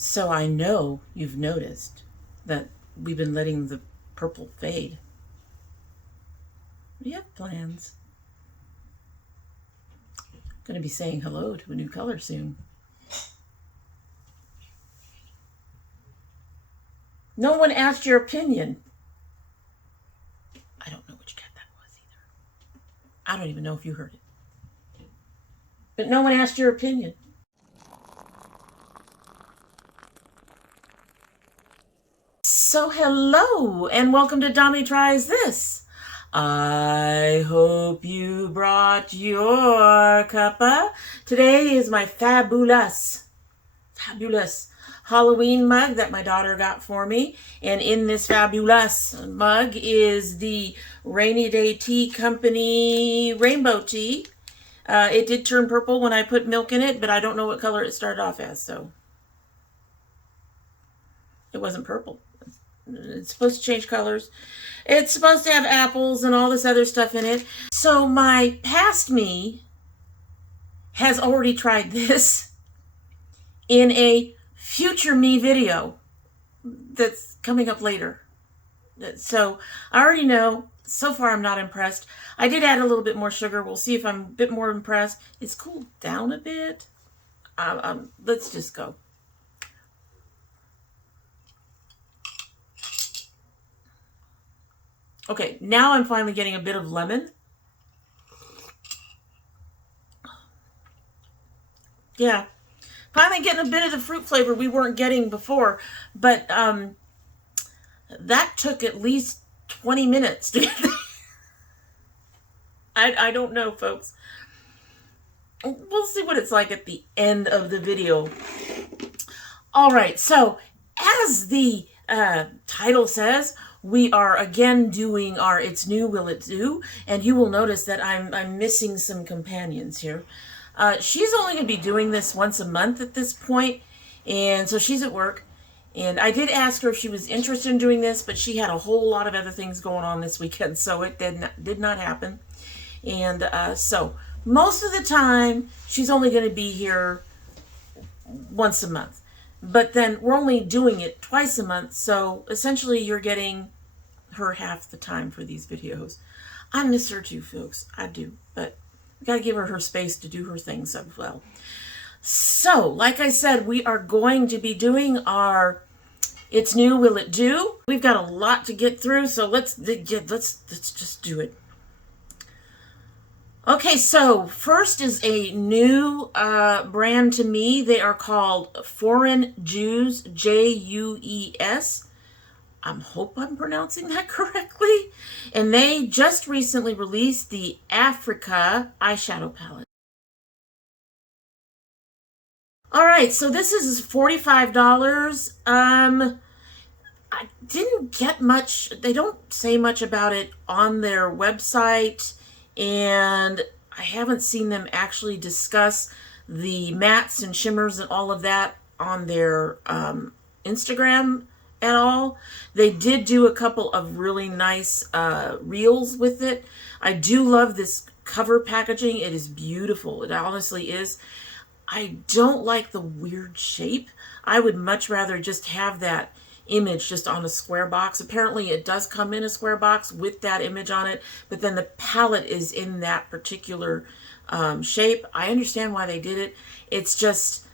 So I know you've noticed that we've been letting the purple fade. We have plans. Going to be saying hello to a new color soon. No one asked your opinion. I don't know which cat that was either. I don't even know if you heard it. But no one asked your opinion. So hello and welcome to Domytriesthis. I hope you brought your cuppa. Today is my fabulous Halloween mug that my daughter got for me. And in this fabulous mug is the Rainy Day Tea Company Rainbow Tea. It did turn purple when I put milk in it, but I don't know what color it started off as, so it wasn't purple. It's supposed to change colors. It's supposed to have apples and all this other stuff in it. So my past me has already tried this in a future me video that's coming up later. So I already know. So far I'm not impressed. I did add a little bit more sugar. We'll see if I'm a bit more impressed. It's cooled down a bit. Let's just go. Okay, now I'm finally getting a bit of lemon. Yeah, finally getting a bit of the fruit flavor we weren't getting before, but that took at least 20 minutes to get there. I don't know, folks. We'll see what it's like at the end of the video. All right, so as the title says, we are again doing our It's New, Will It Do? And you will notice that I'm missing some companions here. She's only going to be doing this once a month at this point, and so she's at work. And I did ask her if she was interested in doing this, but she had a whole lot of other things going on this weekend, so it did not happen. And so most of the time, she's only going to be here once a month. But then we're only doing it twice a month, so essentially you're getting her half the time for these videos. I miss her too, folks. I do, but we gotta give her space to do her things as well. So, like I said, we are going to be doing our It's New, Will It Do? We've got a lot to get through, so let's just do it. Okay, so first is a new brand to me. They are called Foreign Jews, Jues. I hope I'm pronouncing that correctly. And they just recently released the Africa eyeshadow palette. All right, so this is $45. I didn't get much. They don't say much about it on their website, and I haven't seen them actually discuss the mattes and shimmers and all of that on their Instagram at all. They did do a couple of really nice reels with it. I do love this cover packaging. It is beautiful. It honestly is. I don't like the weird shape. I would much rather just have that image just on a square box. Apparently it does come in a square box with that image on it, but then the palette is in that particular shape. I understand why they did it. It's just,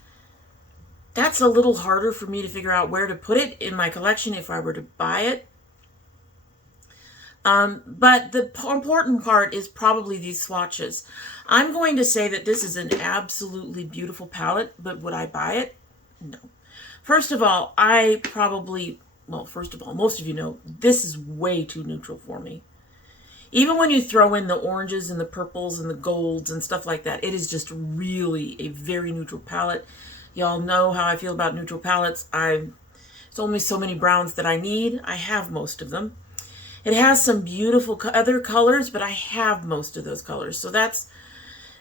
that's a little harder for me to figure out where to put it in my collection if I were to buy it. But the important part is probably these swatches. I'm going to say that this is an absolutely beautiful palette, but would I buy it? No. First of all, most of you know, this is way too neutral for me. Even when you throw in the oranges and the purples and the golds and stuff like that, it is just really a very neutral palette. Y'all know how I feel about neutral palettes. There's only so many browns that I need. I have most of them. It has some beautiful other colors, but I have most of those colors. So that's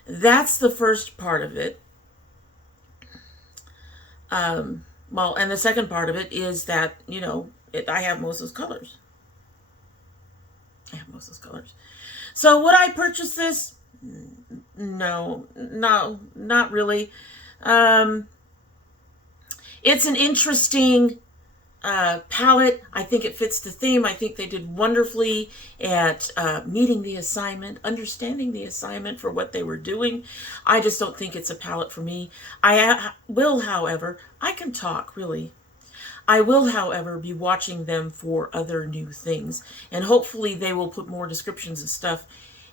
the first part of it. Well, and the second part of it is that, you know, I have most of those colors. So would I purchase this? No, not really. It's an interesting palette. I think it fits the theme. I think they did wonderfully at meeting the assignment, understanding the assignment for what they were doing. I just don't think it's a palette for me. I will, however, I can talk, really. I will, however, be watching them for other new things, and hopefully they will put more descriptions of stuff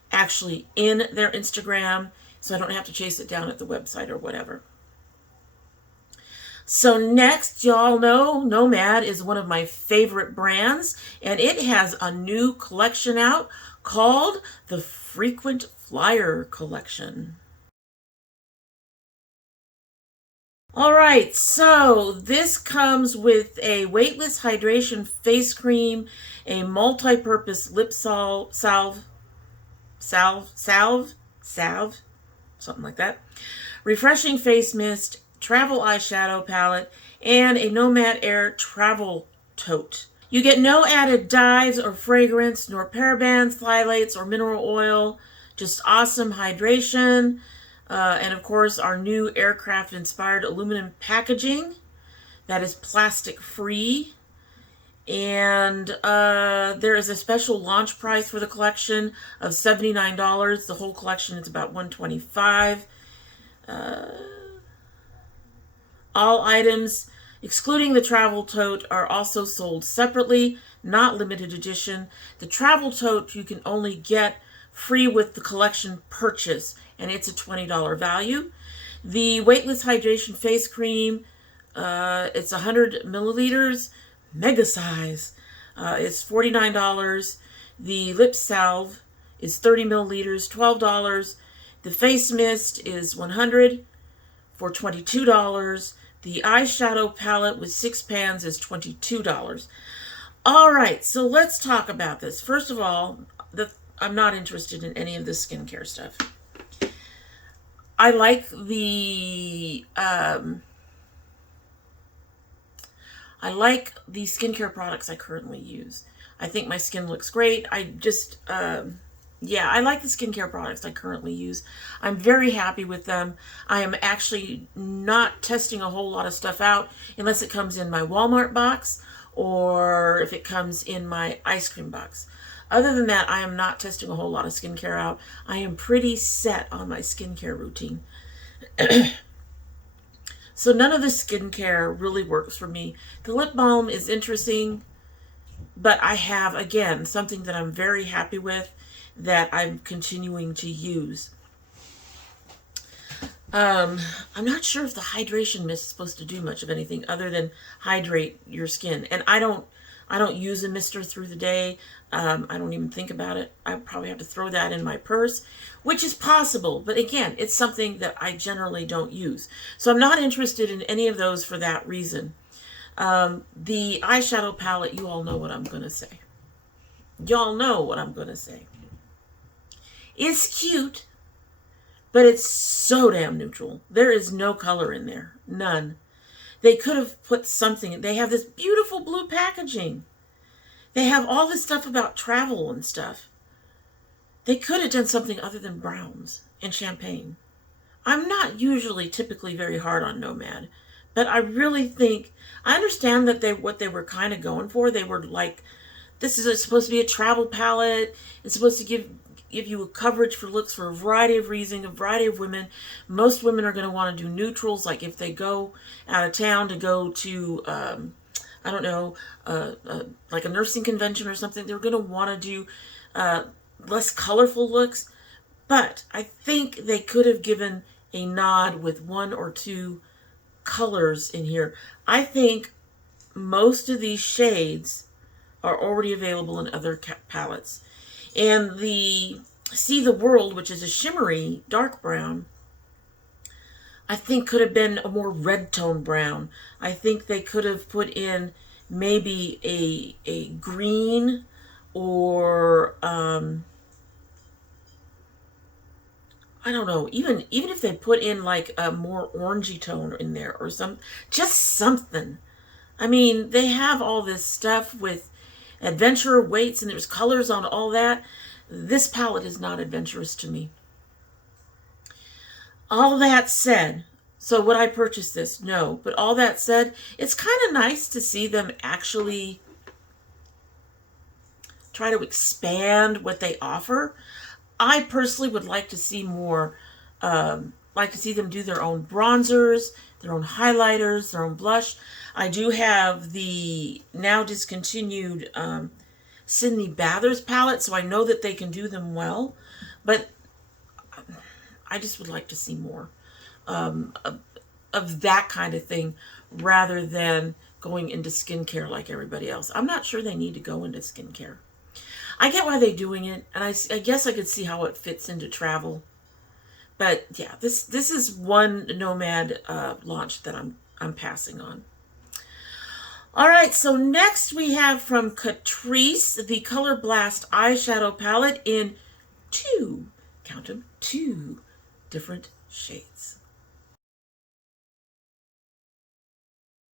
actually in their Instagram, so I don't have to chase it down at the website or whatever. So next, y'all know Nomad is one of my favorite brands, and it has a new collection out called the Frequent Flyer Collection. All right, so this comes with a weightless hydration face cream, a multi-purpose lip salve, something like that, refreshing face mist, travel eyeshadow palette, and a Nomad Air travel tote. You get no added dyes or fragrance, nor parabens, phthalates, or mineral oil. Just awesome hydration. And of course, our new aircraft-inspired aluminum packaging that is plastic-free. And there is a special launch price for the collection of $79. The whole collection is about $125. All items, excluding the travel tote, are also sold separately, not limited edition. The travel tote you can only get free with the collection purchase, and it's a $20 value. The weightless hydration face cream, it's 100 milliliters, mega size. It's $49. The lip salve is 30 milliliters, $12. The face mist is 100 for $22. The eyeshadow palette with 6 pans is $22. All right, so let's talk about this. First of all, I'm not interested in any of this skincare stuff. I like the skincare products I currently use. I think my skin looks great. I like the skincare products I currently use. I'm very happy with them. I am actually not testing a whole lot of stuff out unless it comes in my Walmart box or if it comes in my ice cream box. Other than that, I am not testing a whole lot of skincare out. I am pretty set on my skincare routine. So none of the skincare really works for me. The lip balm is interesting, but I have, again, something that I'm very happy with that I'm continuing to use. I'm not sure if the hydration mist is supposed to do much of anything other than hydrate your skin. And I don't use a mister through the day. I don't even think about it. I probably have to throw that in my purse, which is possible. But again, it's something that I generally don't use. So I'm not interested in any of those for that reason. The eyeshadow palette, you all know what I'm going to say. Y'all know what I'm going to say. It's cute, but it's so damn neutral. There is no color in there. None. They could have put something. They have this beautiful blue packaging. They have all this stuff about travel and stuff. They could have done something other than browns and champagne. I'm not usually typically very hard on Nomad, but I really think, I understand that what they were kind of going for. They were like, this is supposed to be a travel palette. It's supposed to give you a coverage for looks for a variety of reasons, a variety of women. Most women are going to want to do neutrals, like if they go out of town to go to, I don't know, like a nursing convention or something, they're going to want to do less colorful looks. But I think they could have given a nod with 1 or 2 colors in here. I think most of these shades are already available in other palettes. And the See the World, which is a shimmery dark brown, I think could have been a more red tone brown. I think they could have put in maybe a green or I don't know, even if they put in like a more orangey tone in there or just something. I mean, they have all this stuff with adventure weights and there's colors on all that. This palette is not adventurous to me. All that said, So would I purchase this? No. But all that said, it's kind of nice to see them actually try to expand what they offer. I personally would like to see more, like to see them do their own bronzers, their own highlighters, their own blush. I do have the now discontinued Sydney Bathers palette, so I know that they can do them well, but I just would like to see more of that kind of thing rather than going into skincare like everybody else. I'm not sure they need to go into skincare. I get why they're doing it, and I guess I could see how it fits into travel. But yeah, this is one Nomad launch that I'm passing on. All right, so next we have from Catrice the Color Blast eyeshadow palette in count them, two different shades.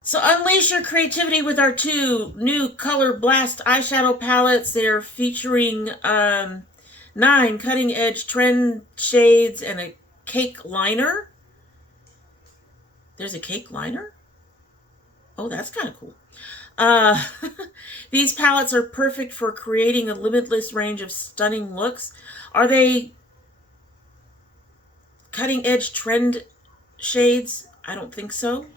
So unleash your creativity with our two new Color Blast eyeshadow palettes. They're featuring 9 cutting-edge trend shades and a cake liner. There's a cake liner? Oh, that's kind of cool. These palettes are perfect for creating a limitless range of stunning looks. Are they cutting-edge trend shades? I don't think so.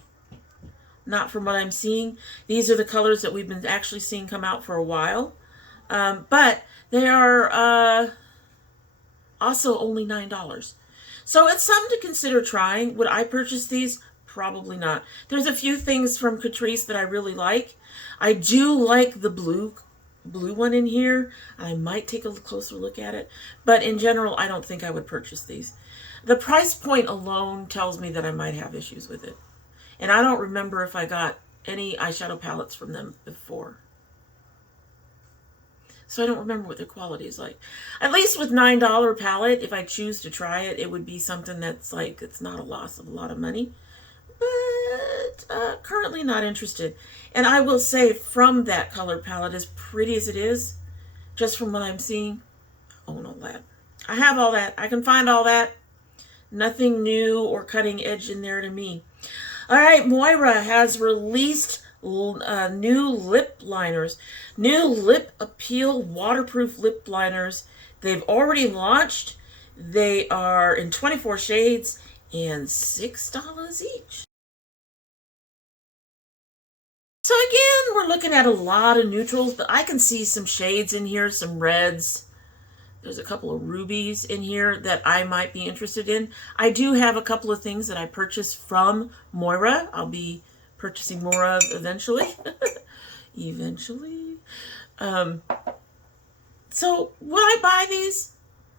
Not from what I'm seeing. These are the colors that we've been actually seeing come out for a while. But they are also only $9. So it's something to consider trying. Would I purchase these? Probably not. There's a few things from Catrice that I really like. I do like the blue one in here. I might take a closer look at it. But in general, I don't think I would purchase these. The price point alone tells me that I might have issues with it. And I don't remember if I got any eyeshadow palettes from them before. So I don't remember what their quality is like. At least with $9 palette, if I choose to try it, it would be something that's like, it's not a loss of a lot of money. But currently not interested. And I will say from that color palette, as pretty as it is, just from what I'm seeing, own all that. I have all that. I can find all that. Nothing new or cutting edge in there to me. All right, Moira has released new lip liners, new lip appeal waterproof lip liners. They've already launched. They are in 24 shades and $6 each. So again, we're looking at a lot of neutrals, but I can see some shades in here, some reds. There's a couple of rubies in here that I might be interested in. I do have a couple of things that I purchased from Moira. I'll be purchasing Moira eventually. Eventually. So would I buy these?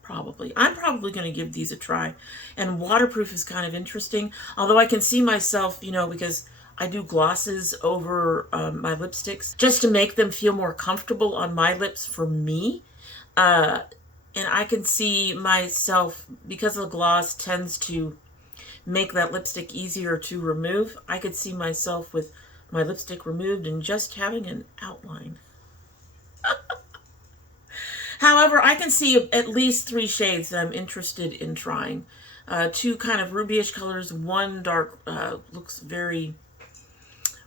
Probably. I'm probably going to give these a try. And waterproof is kind of interesting. Although I can see myself, you know, because I do glosses over my lipsticks just to make them feel more comfortable on my lips for me. And I can see myself, because the gloss tends to make that lipstick easier to remove, I could see myself with my lipstick removed and just having an outline. However, I can see at least 3 shades that I'm interested in trying. 2 kind of rubyish colors, 1 dark, looks very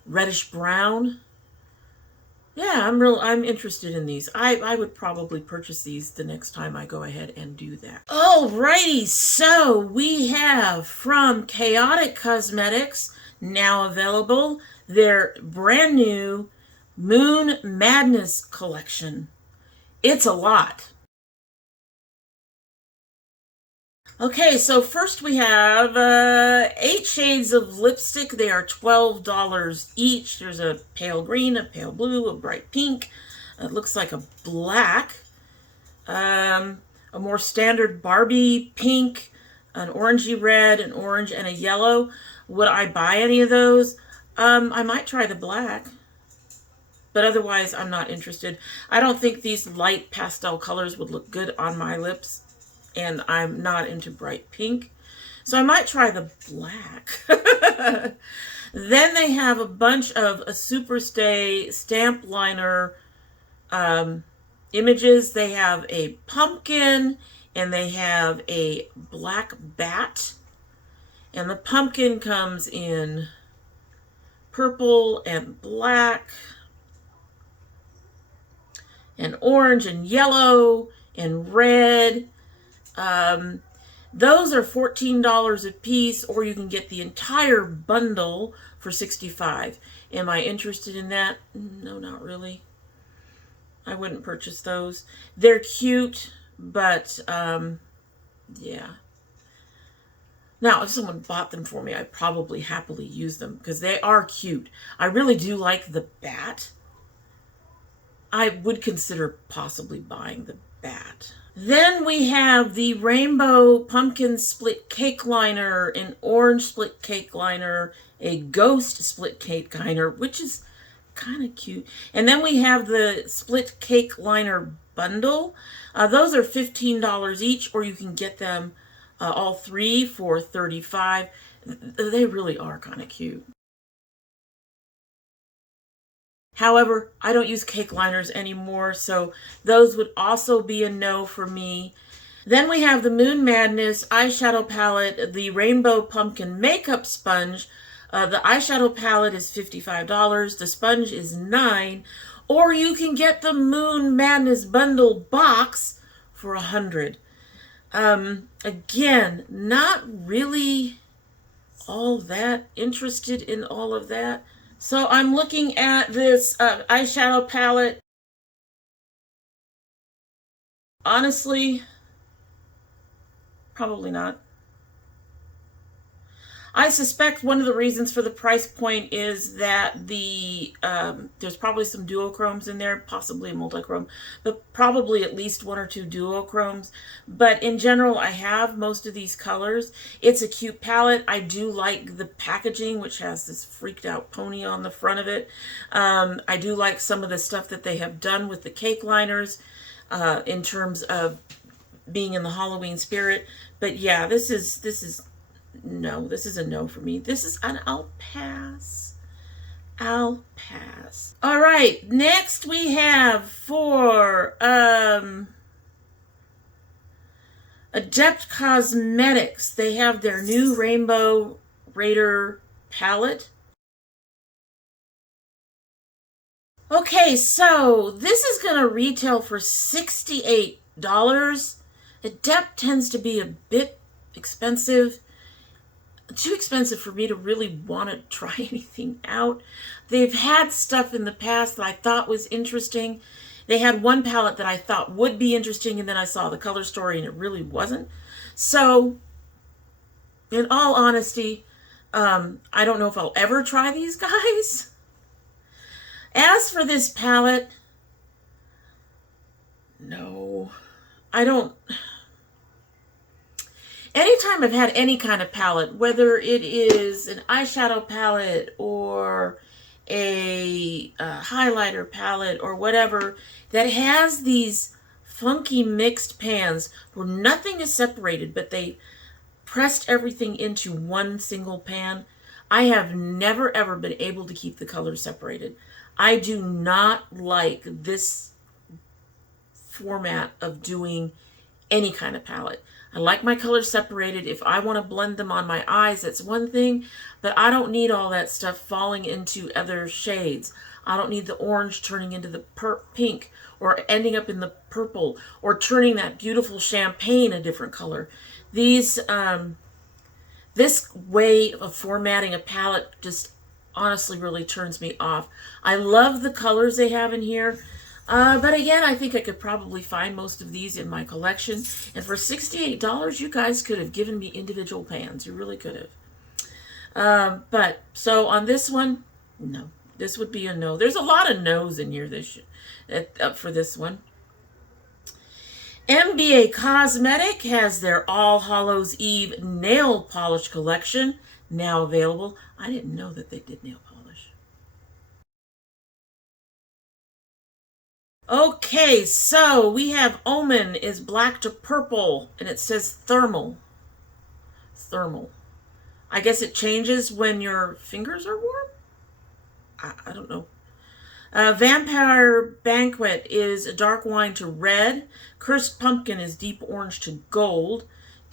reddish brown. Yeah, I'm interested in these. I would probably purchase these the next time I go ahead and do that. Alrighty, so we have from Chaotic Cosmetics, now available, their brand new Moon Madness collection. It's a lot. Okay, so first we have 8 shades of lipstick. They are $12 each. There's a pale green, a pale blue, a bright pink. It looks like a black. A more standard Barbie pink, an orangey red, an orange, and a yellow. Would I buy any of those? I might try the black. But otherwise, I'm not interested. I don't think these light pastel colors would look good on my lips. And I'm not into bright pink. So I might try the black. Then they have a bunch of a Superstay stamp liner images. They have a pumpkin and they have a black bat. And the pumpkin comes in purple and black and orange and yellow and red. Those are $14 a piece, or you can get the entire bundle for $65. Am I interested in that? No, not really. I wouldn't purchase those. They're cute, but yeah. Now, if someone bought them for me, I'd probably happily use them because they are cute. I really do like the bat. I would consider possibly buying the bat. Then we have the rainbow pumpkin split cake liner, an orange split cake liner, a ghost split cake liner, which is kind of cute. And then we have the split cake liner bundle. Those are $15 each, or you can get them all three for $35. They really are kind of cute. However, I don't use cake liners anymore, so those would also be a no for me. Then we have the Moon Madness eyeshadow palette, the Rainbow Pumpkin Makeup Sponge. The eyeshadow palette is $55. The sponge is $9. Or you can get the Moon Madness bundle box for $100. Again, not really all that interested in all of that. So I'm looking at this eyeshadow palette. Honestly, probably not. I suspect one of the reasons for the price point is that there's probably some duochromes in there, possibly a multichrome, but probably at least one or two duochromes. But in general, I have most of these colors. It's a cute palette. I do like the packaging, which has this freaked out pony on the front of it. I do like some of the stuff that they have done with the cake liners in terms of being in the Halloween spirit. But yeah, this is no, this is a no for me. This is an I'll pass. I'll pass. All right, next we have for Adept Cosmetics. They have their new Rainbow Raider palette. Okay, so this is going to retail for $68. Adept tends to be a bit expensive. Too expensive for me to really want to try anything out. They've had stuff in the past that I thought was interesting. They had one palette that I thought would be interesting, and then I saw the color story and it really wasn't. So, in all honesty, I don't know if I'll ever try these guys. As for this palette, no, I don't. Anytime I've had any kind of palette, whether it is an eyeshadow palette or a highlighter palette or whatever, that has these funky mixed pans where nothing is separated, but they pressed everything into one single pan, I have never ever been able to keep the colors separated. I do not like this format of doing any kind of palette. I like my colors separated. If I want to blend them on my eyes, that's one thing, but I don't need all that stuff falling into other shades. I don't need the orange turning into the pink or ending up in the purple or turning that beautiful champagne a different color. This way of formatting a palette just honestly really turns me off. I love the colors they have in here. But again, I think I could probably find most of these in my collection. And for $68, you guys could have given me individual pans. You really could have. But, so on this one, no. This would be a no. There's a lot of no's in here for this one. MBA Cosmetic has their All Hallows Eve nail polish collection now available. I didn't know that they did nail polish. Okay, so we have Omen is black to purple, and it says thermal. Thermal. I guess it changes when your fingers are warm? I don't know. Vampire Banquet is dark wine to red. Cursed Pumpkin is deep orange to gold.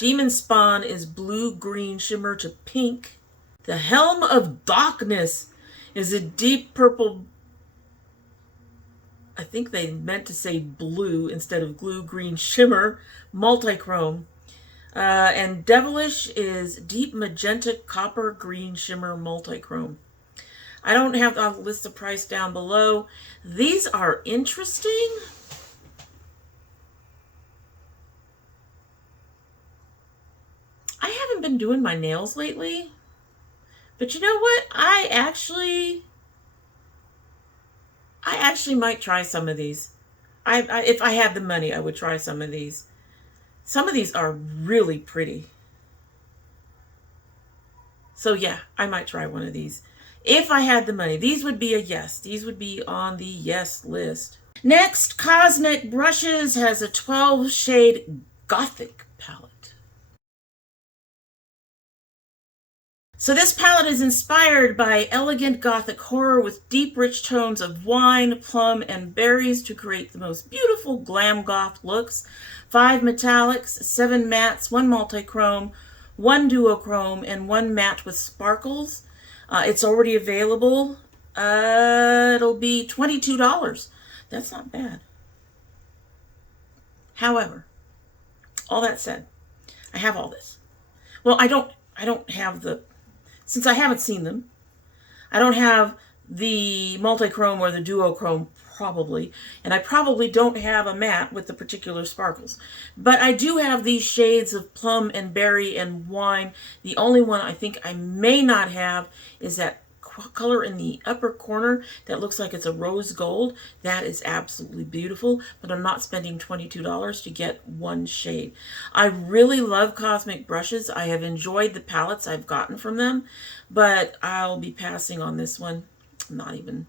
Demon Spawn is blue, green, shimmer to pink. The Helm of Darkness is a deep purple. I think they meant to say blue instead of glue, green, shimmer, multichrome. And Devilish is deep magenta, copper, green, shimmer, multichrome. I don't have the list of price down below. These are interesting. I haven't been doing my nails lately. But you know what? I actually might try some of these. If I had the money, I would try some of these. Some of these are really pretty. So yeah, I might try one of these. If I had the money, these would be a yes. These would be on the yes list. Next, Cosmic Brushes has a 12-shade Gothic palette. So this palette is inspired by elegant Gothic horror with deep, rich tones of wine, plum, and berries to create the most beautiful glam goth looks. 5 metallics, 7 mattes, 1 multichrome, 1 duochrome, and 1 matte with sparkles. It's already available. It'll be $22. That's not bad. However, all that said, I have all this. Well, I don't have the, since I haven't seen them, I don't have the multichrome or the duochrome probably, and I probably don't have a matte with the particular sparkles. But I do have these shades of plum and berry and wine. The only one I think I may not have is that color in the upper corner that looks like it's a rose gold. That is absolutely beautiful, but I'm not spending $22 to get one shade. I really love Cosmic Brushes. I have enjoyed the palettes I've gotten from them, but I'll be passing on this one. Not even.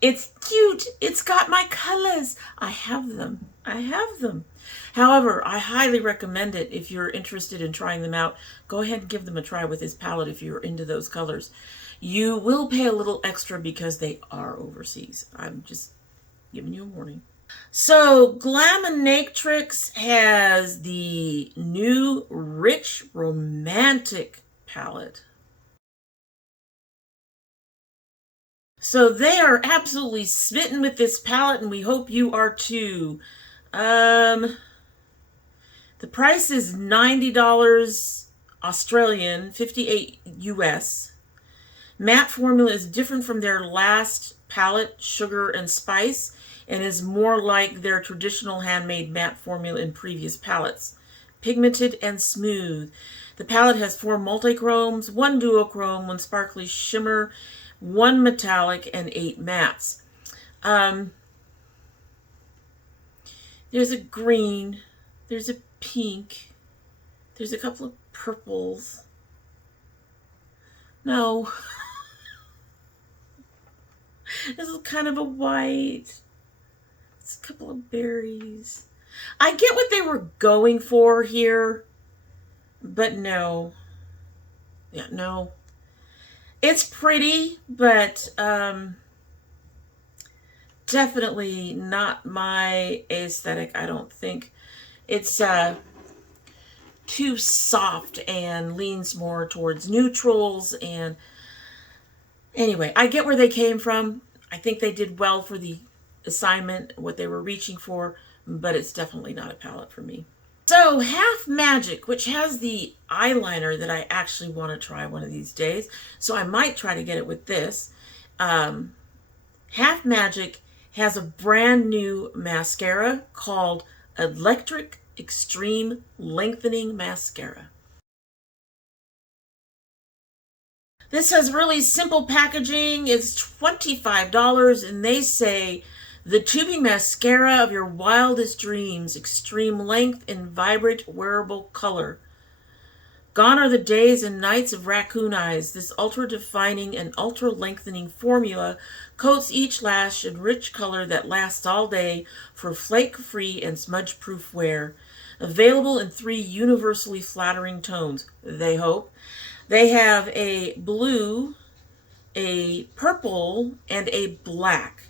It's cute. It's got my colors. I have them. I have them. However, I highly recommend it if you're interested in trying them out. Go ahead and give them a try with this palette if you're into those colors. You will pay a little extra because they are overseas. I'm just giving you a warning. So, Glaminatrix has the new Rich Romantic palette. So they are absolutely smitten with this palette, and we hope you are too. The price is $90 Australian, 58 US. Matte formula is different from their last palette, Sugar and Spice, and is more like their traditional handmade matte formula in previous palettes. Pigmented and smooth. The palette has 4 multichromes, 1 duochrome, 1 sparkly shimmer, 1 metallic, and 8 mattes. There's a green, there's a pink, there's a couple of purples. No. This is kind of a white. It's a couple of berries. I get what they were going for here, but no. Yeah, no. It's pretty, but definitely not my aesthetic, I don't think. It's too soft and leans more towards neutrals. And anyway, I get where they came from. I think they did well for the assignment, what they were reaching for, but it's definitely not a palette for me. So, Half Magic, which has the eyeliner that I actually want to try one of these days. So I might try to get it with this. Half Magic has a brand new mascara called Electric Extreme Lengthening Mascara. This has really simple packaging. It's $25, and they say the tubing mascara of your wildest dreams, extreme length and vibrant wearable color. Gone are the days and nights of raccoon eyes. This ultra-defining and ultra-lengthening formula coats each lash in rich color that lasts all day for flake-free and smudge-proof wear. Available in 3 universally flattering tones, they hope. They have a blue, a purple, and a black.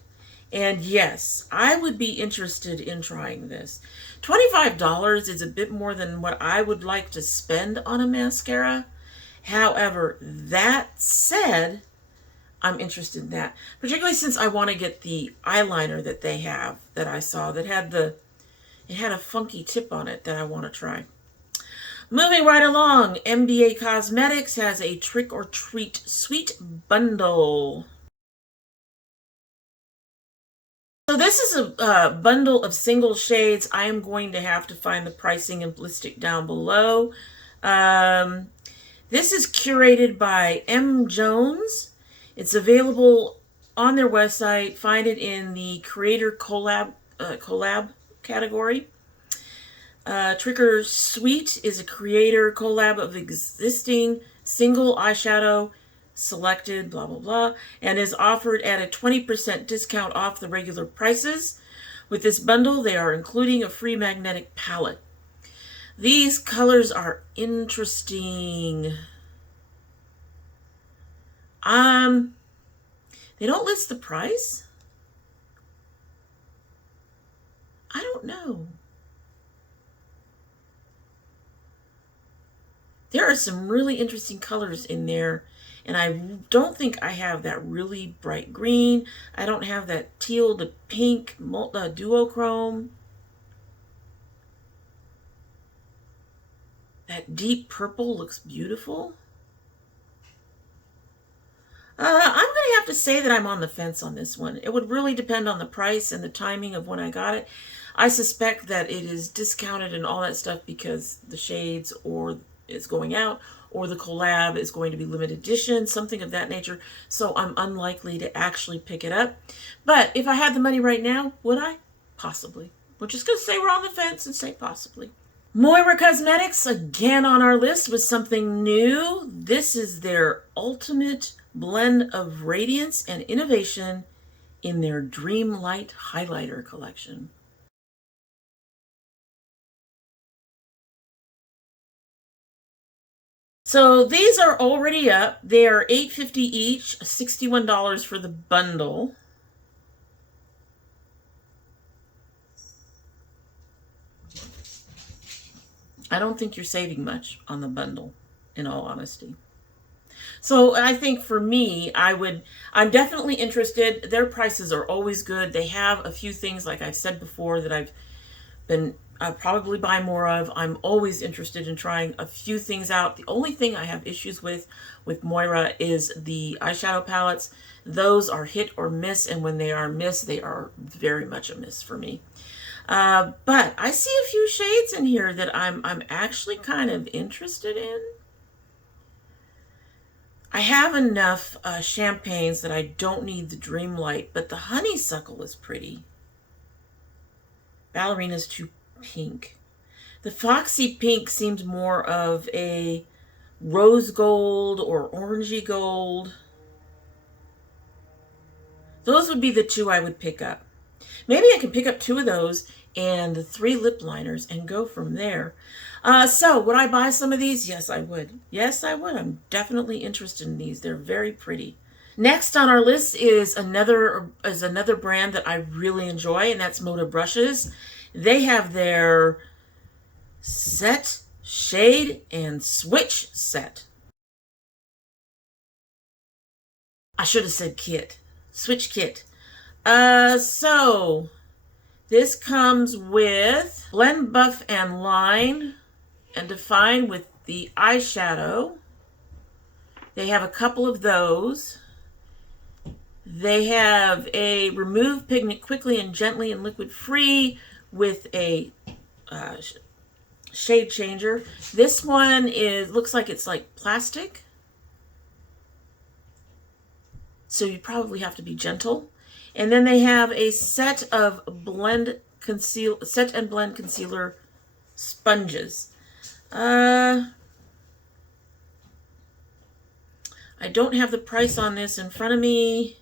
And yes, I would be interested in trying this. $25 is a bit more than what I would like to spend on a mascara. However, that said, I'm interested in that. Particularly since I want to get the eyeliner that they have that I saw that had it had a funky tip on it that I want to try. Moving right along, MBA Cosmetics has a Trick or Treat Sweet Bundle. So this is a bundle of single shades. I am going to have to find the pricing and listing down below. This is curated by M. Jones. It's available on their website. Find it in the Creator Collab category. Trick or Sweet is a creator collab of existing single eyeshadow selected, blah, blah, blah, and is offered at a 20% discount off the regular prices. With this bundle, they are including a free magnetic palette. These colors are interesting. They don't list the price. I don't know. There are some really interesting colors in there, and I don't think I have that really bright green. I don't have that teal to pink duochrome. That deep purple looks beautiful. I'm going to have to say that I'm on the fence on this one. It would really depend on the price and the timing of when I got it. I suspect that it is discounted and all that stuff because the shades or is going out, or the collab is going to be limited edition, something of that nature. So I'm unlikely to actually pick it up. But if I had the money right now, would I? Possibly. We're just going to say we're on the fence and say possibly. Moira Cosmetics, again on our list with something new. This is their ultimate blend of radiance and innovation in their Dream Light Highlighter collection. So these are already up. They are $8.50 each, $61 for the bundle. I don't think you're saving much on the bundle, in all honesty. So I think for me, I'm definitely interested. Their prices are always good. They have a few things, like I've said before, that I've been probably buy more of. I'm always interested in trying a few things out. The only thing I have issues with Moira is the eyeshadow palettes. Those are hit or miss, and when they are miss, they are very much a miss for me. But I see a few shades in here that I'm actually kind of interested in. I have enough champagnes that I don't need the Dreamlight, but the Honeysuckle is pretty. Ballerina's too pink. The Foxy Pink seems more of a rose gold or orangey gold. Those would be the two I would pick up. Maybe I can pick up two of those and the 3 lip liners and go from there. So would I buy some of these? Yes, I would. Yes, I would. I'm definitely interested in these. They're very pretty. Next on our list is another brand that I really enjoy, and that's Moda Brushes. They have their Set, Shade, and Switch set. I should have said kit. Switch kit. So this comes with Blend, Buff, and Line, and Define with the eyeshadow. They have a couple of those. They have a Remove Pigment Quickly and Gently and Liquid Free with a shade changer. This one looks like it's like plastic. So you probably have to be gentle. And then they have a set of Set and Blend Concealer sponges. I don't have the price on this in front of me.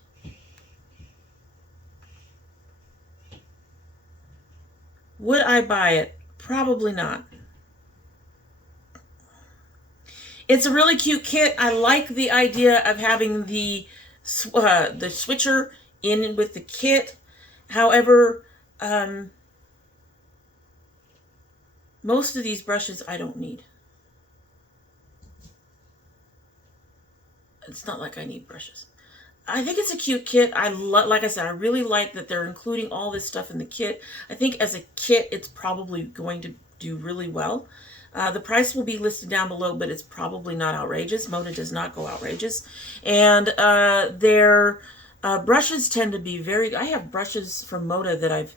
Would I buy it? Probably not. It's a really cute kit. I like the idea of having the switcher in with the kit. However, most of these brushes I don't need. It's not like I need brushes. I think it's a cute kit. Like I said, I really like that they're including all this stuff in the kit. I think as a kit, it's probably going to do really well. The price will be listed down below, but it's probably not outrageous. Moda does not go outrageous. And their brushes tend to be very... I have brushes from Moda that I've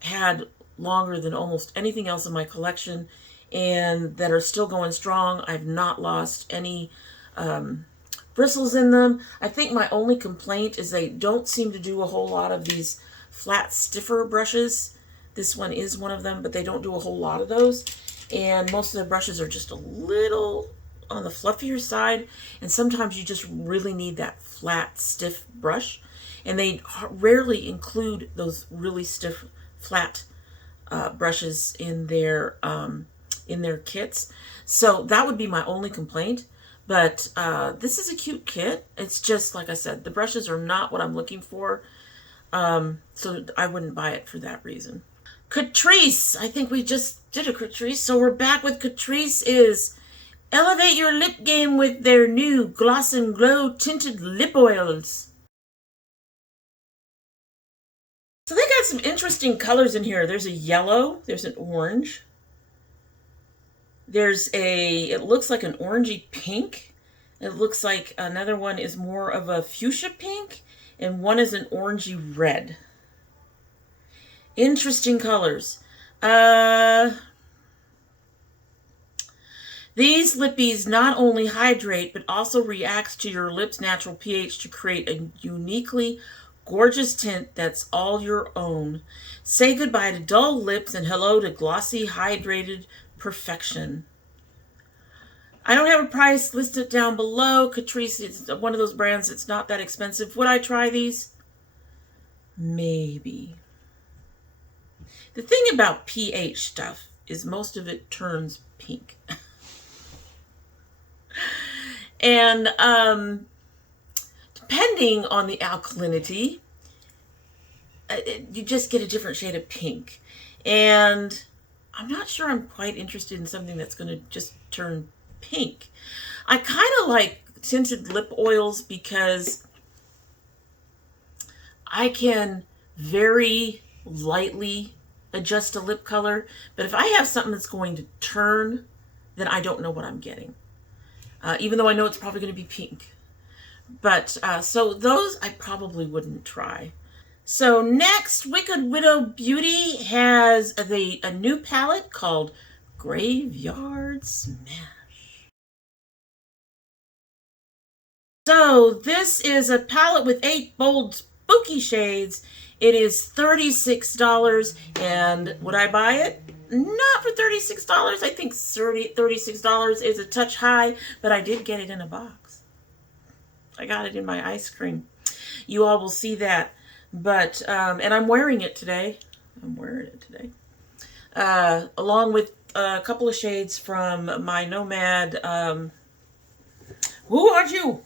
had longer than almost anything else in my collection and that are still going strong. I've not lost any bristles in them. I think my only complaint is they don't seem to do a whole lot of these flat, stiffer brushes. This one is one of them, but they don't do a whole lot of those. And most of the brushes are just a little on the fluffier side. And sometimes you just really need that flat, stiff brush. And they rarely include those really stiff, flat brushes in their kits. So that would be my only complaint. But this is a cute kit. It's just, like I said, the brushes are not what I'm looking for. So I wouldn't buy it for that reason. Catrice. I think we just did a Catrice. So we're back with Catrice is elevate your lip game with their new Gloss and Glow tinted lip oils. So they got some interesting colors in here. There's a yellow. There's an orange. There's it looks like an orangey pink. It looks like another one is more of a fuchsia pink, and one is an orangey red. Interesting colors. These lippies not only hydrate, but also reacts to your lips' natural pH to create a uniquely gorgeous tint that's all your own. Say goodbye to dull lips and hello to glossy, hydrated perfection. I don't have a price listed down below. Catrice is one of those brands that's not that expensive. Would I try these? Maybe. The thing about pH stuff is most of it turns pink. And depending on the alkalinity, you just get a different shade of pink. And I'm not sure I'm quite interested in something that's going to just turn pink. I kind of like tinted lip oils because I can very lightly adjust a lip color. But if I have something that's going to turn, then I don't know what I'm getting. Even though I know it's probably going to be pink. But so those I probably wouldn't try. So next, Wicked Widow Beauty has a new palette called Graveyard Smash. So this is a palette with 8 bold spooky shades. It is $36, and would I buy it? Not for $36. I think $36 is a touch high, but I did get it in a box. I got it in my ice cream. You all will see that. But, and I'm wearing it today. I'm wearing it today. Along with a couple of shades from my Nomad, who are you?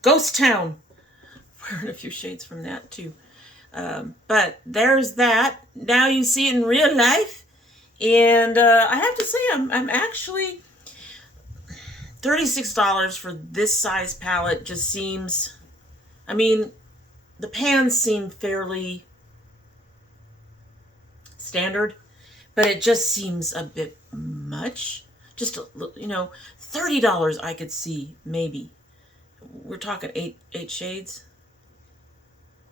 Ghost Town. Wearing a few shades from that too. But there's that. Now you see it in real life. And I have to say, I'm actually... $36 for this size palette just seems... I mean, the pans seem fairly standard, but it just seems a bit much. Just, you know, $30 I could see, maybe. We're talking eight shades.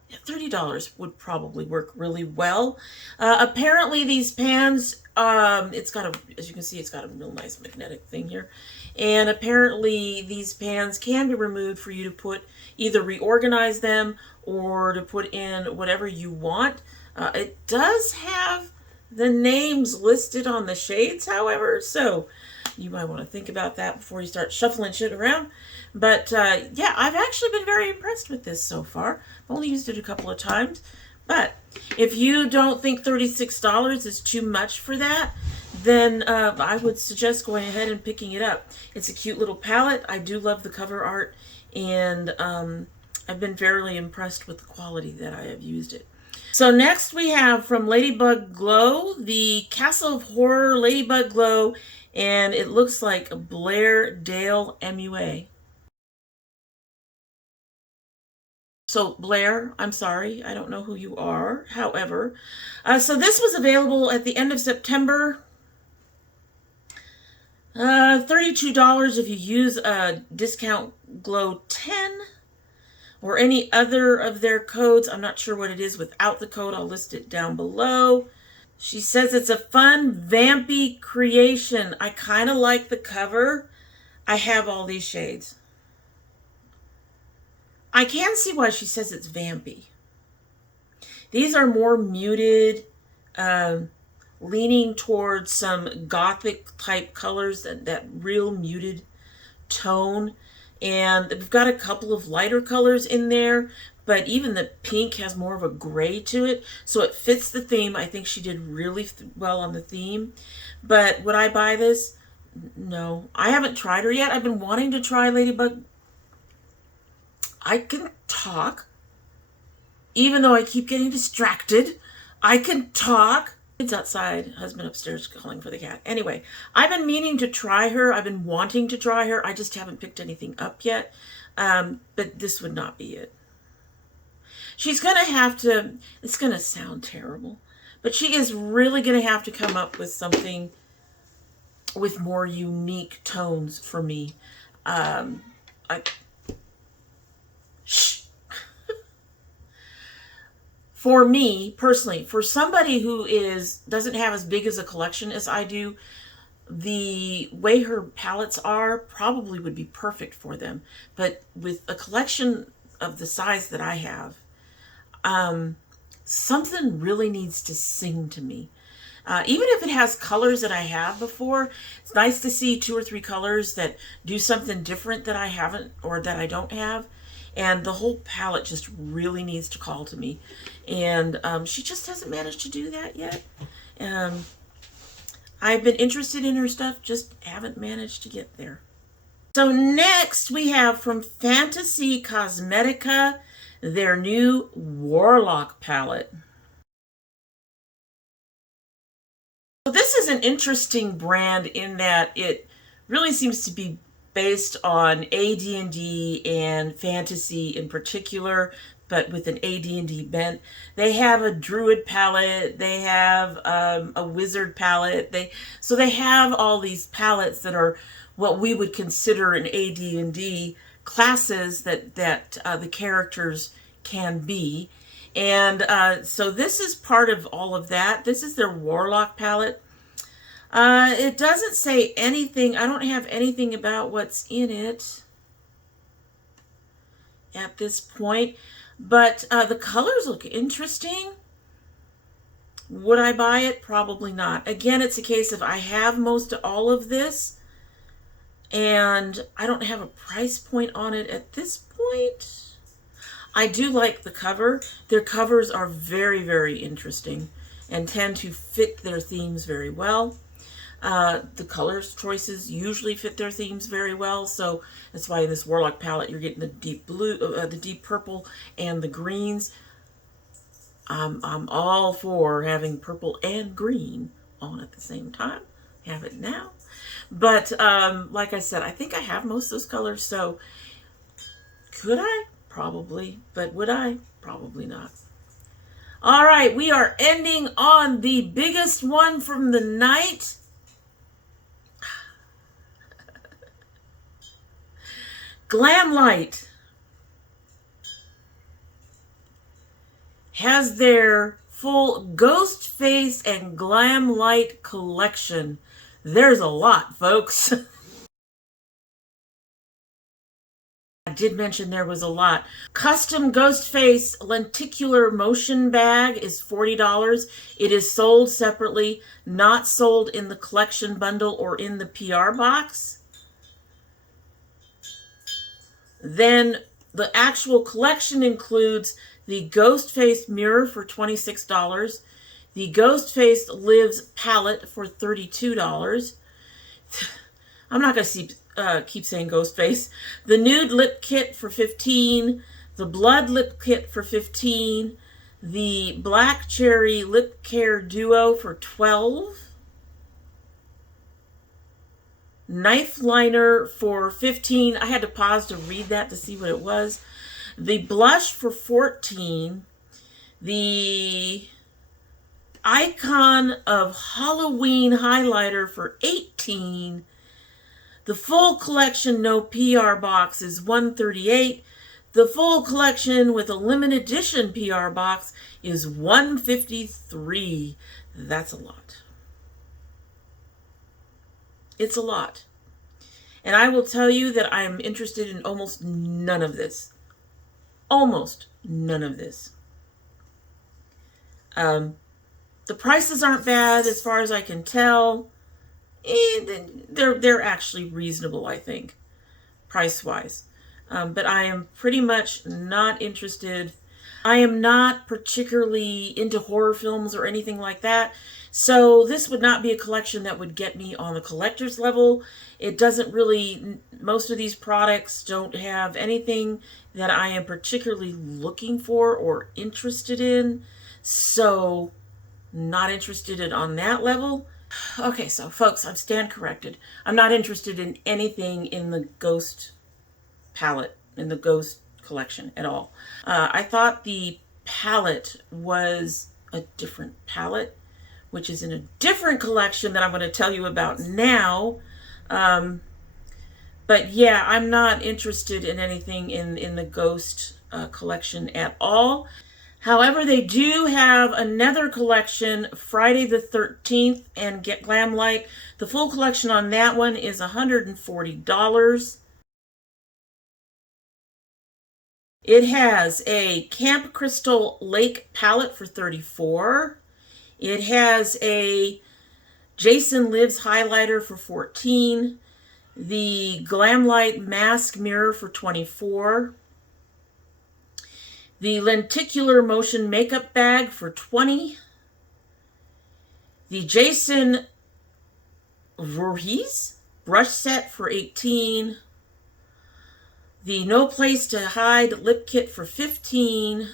Yeah, $30 would probably work really well. Apparently these pans, it's got a, as you can see, it's got a real nice magnetic thing here. And apparently these pans can be removed for you to put, either reorganize them or to put in whatever you want. It does have the names listed on the shades, however, so you might want to think about that before you start shuffling shit around. But yeah, I've actually been very impressed with this so far. I've only used it a couple of times. But if you don't think $36 is too much for that, then I would suggest going ahead and picking it up. It's a cute little palette. I do love the cover art, and I've been fairly impressed with the quality that I have used it. So next we have from Ladybug Glow, the Castle of Horror Ladybug Glow, and it looks like a Blair Dale MUA. So Blair, I'm sorry, I don't know who you are. However, so this was available at the end of September. $32 if you use a discount Glow 10 or any other of their codes. I'm not sure what it is without the code. I'll list it down below. She says it's a fun, vampy creation. I kind of like the cover. I have all these shades. I can see why she says it's vampy. These are more muted, leaning towards some gothic type colors, that real muted tone. And we've got a couple of lighter colors in there, but even the pink has more of a gray to it, so it fits the theme. I think she did really well on the theme. But would I buy this? No. I haven't tried her yet. I've been wanting to try Ladybug. I can talk, even though I keep getting distracted. I can talk. Kids outside, husband upstairs calling for the cat. Anyway, I've been meaning to try her. I've been wanting to try her. I just haven't picked anything up yet. But this would not be it. She's going to have to, it's going to sound terrible, but she is really going to have to come up with something with more unique tones for me. Shh. For me personally, for somebody who doesn't have as big as a collection as I do, the way her palettes are probably would be perfect for them. But with a collection of the size that I have, something really needs to sing to me. Even if it has colors that I have before, it's nice to see 2 or 3 colors that do something different that I haven't or that I don't have. And the whole palette just really needs to call to me. And she just hasn't managed to do that yet. I've been interested in her stuff, just haven't managed to get there. So next we have from Fantasy Cosmetica, their new Warlock palette. So this is an interesting brand in that it really seems to be based on AD&D and fantasy in particular, but with an AD&D bent. They have a druid palette, they have a wizard palette. So they have all these palettes that are what we would consider an AD&D classes that the characters can be. And so this is part of all of that. This is their Warlock palette. It doesn't say anything. I don't have anything about what's in it at this point. But the colors look interesting. Would I buy it? Probably not. Again, it's a case of I have most of all of this, and I don't have a price point on it at this point. I do like the cover. Their covers are very, very interesting and tend to fit their themes very well. The colors choices usually fit their themes very well, so that's why in this Warlock palette you're getting the deep blue, the deep purple, and the greens. I'm all for having purple and green on at the same time. Have it now. But like I said, I think I have most of those colors, so could I? Probably. But would I? Probably not. All right, we are ending on the biggest one from the night. Glamlight has their full Ghost Face and Glamlight collection. There's a lot, folks. I did mention there was a lot. Custom Ghost Face lenticular motion bag is $40. It is sold separately, not sold in the collection bundle or in the PR box. Then the actual collection includes the Ghost Face mirror for $26, the Ghost Face Lives palette for $32. I'm not going to keep saying Ghost Face. The nude lip kit for $15, the Blood Lip Kit for $15, the Black Cherry Lip Care Duo for $12, Knife Liner for $15. I had to pause to read that to see what it was. The blush for $14, the Icon of Halloween highlighter for $18. The full collection no PR box is $138. The full collection with a limited edition PR box is $153. That's a lot. It's a lot. And I will tell you that I am interested in almost none of this. Almost none of this. The prices aren't bad as far as I can tell. They're actually reasonable, I think, price-wise. But I am pretty much not interested. I am not particularly into horror films or anything like that. So this would not be a collection that would get me on the collector's level. It doesn't really, most of these products don't have anything that I am particularly looking for or interested in. So not interested in on that level. Okay, so folks, I stand corrected. I'm not interested in anything in the Ghost palette, in the Ghost collection at all. I thought the palette was a different palette, which is in a different collection that I'm going to tell you about now. But yeah, I'm not interested in anything in the Ghost collection at all. However, they do have another collection, Friday the 13th and Get Glam Light. The full collection on that one is $140. It has a Camp Crystal Lake palette for $34. It has a Jason Lives highlighter for $14. The Glam Light Mask Mirror for $24. The Lenticular Motion Makeup Bag for $20. The Jason Voorhees Brush Set for $18. The No Place to Hide Lip Kit for $15.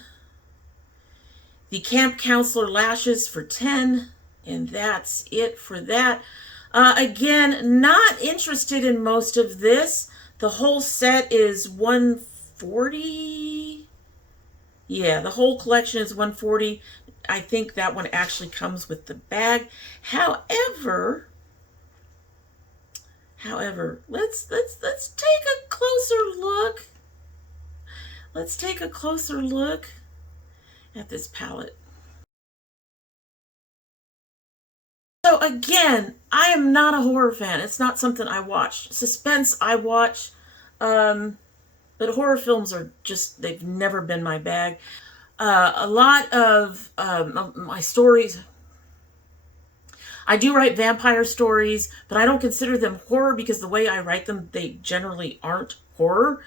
The Camp Counselor Lashes for $10. And that's it for that. Again, not interested in most of this. The whole set is $140. Yeah, the whole collection is $140. I think that one actually comes with the bag. However, let's take a closer look. Let's take a closer look at this palette. So again, I am not a horror fan. It's not something I watch. Suspense I watch, but horror films are just, they've never been my bag. A lot of my stories, I do write vampire stories, but I don't consider them horror because the way I write them, they generally aren't horror.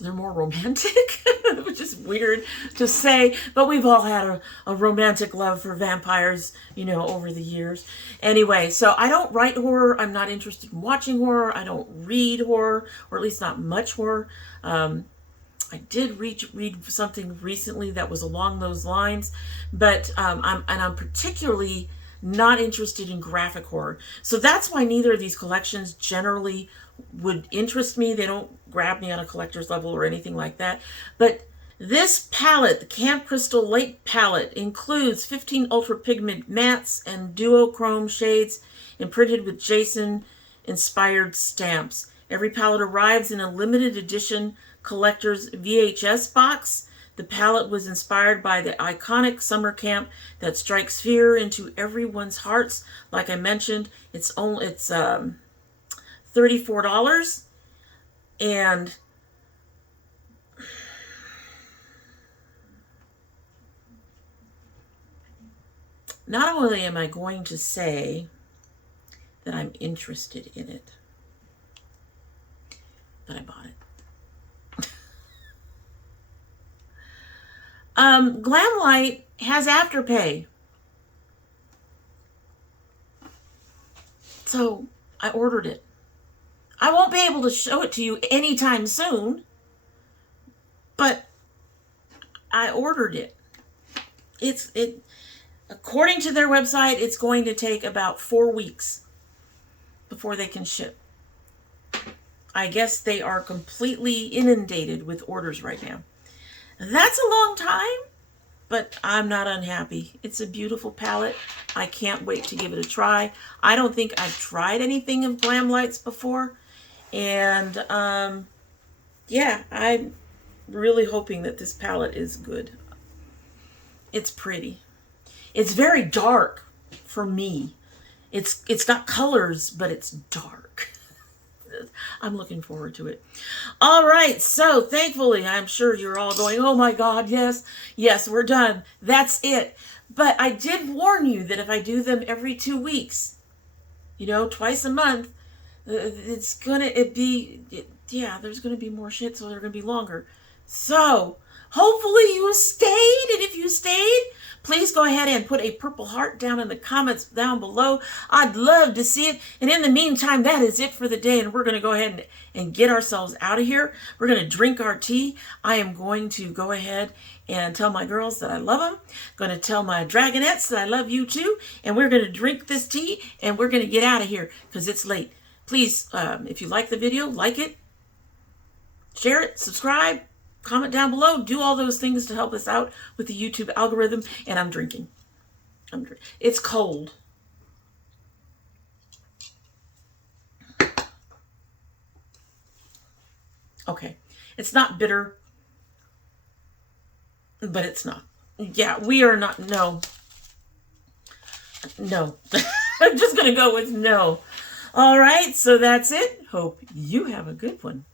They're more romantic, which is weird to say, but we've all had a romantic love for vampires, you know, over the years. Anyway, so I don't write horror. I'm not interested in watching horror. I don't read horror, or at least not much horror. I did read something recently that was along those lines, but I'm particularly not interested in graphic horror. So that's why neither of these collections generally would interest me. They don't grab me on a collector's level or anything like that. But this palette, the Camp Crystal Lake palette, includes 15 ultra pigment mattes and duochrome shades imprinted with Jason inspired stamps. Every palette arrives in a limited edition collector's VHS box. The palette was inspired by the iconic summer camp that strikes fear into everyone's hearts. Like I mentioned, it's $34, and not only am I going to say that I'm interested in it, but I bought it. Glamlight has Afterpay. So I ordered it. I won't be able to show it to you anytime soon but I ordered it. According to their website, it's going to take about 4 weeks before they can ship. I guess they are completely inundated with orders right now. That's a long time, but I'm not unhappy. It's a beautiful palette. I can't wait to give it a try. I don't think I've tried anything of Glamlight's before. And yeah, I'm really hoping that this palette is good. It's pretty. It's very dark for me. It's got colors, but it's dark. I'm looking forward to it. All right, so thankfully, I'm sure you're all going, oh my God, yes, we're done. That's it. But I did warn you that if I do them every 2 weeks, twice a month, there's going to be more shit, so they're going to be longer. So hopefully you stayed, and if you stayed, please go ahead and put a purple heart down in the comments down below. I'd love to see it. And in the meantime, that is it for the day. And we're going to go ahead and get ourselves out of here. We're going to drink our tea. I am going to go ahead and tell my girls that I love them. I'm going to tell my dragonettes that I love you too. And we're going to drink this tea and we're going to get out of here because it's late. Please, if you like the video, like it, share it, subscribe. Comment down below. Do all those things to help us out with the YouTube algorithm. And I'm drinking. It's cold. Okay. It's not bitter. But it's not. Yeah, we are not. No. No. I'm just going to go with no. All right. So that's it. Hope you have a good one.